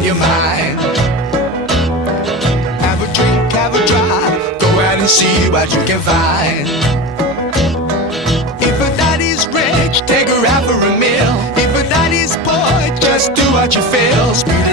on your mind. Have a drink, have a drive, go out and see what you can find. If a daddy's rich, take her out for a meal. If a daddy's poor, just do what you feel. Speed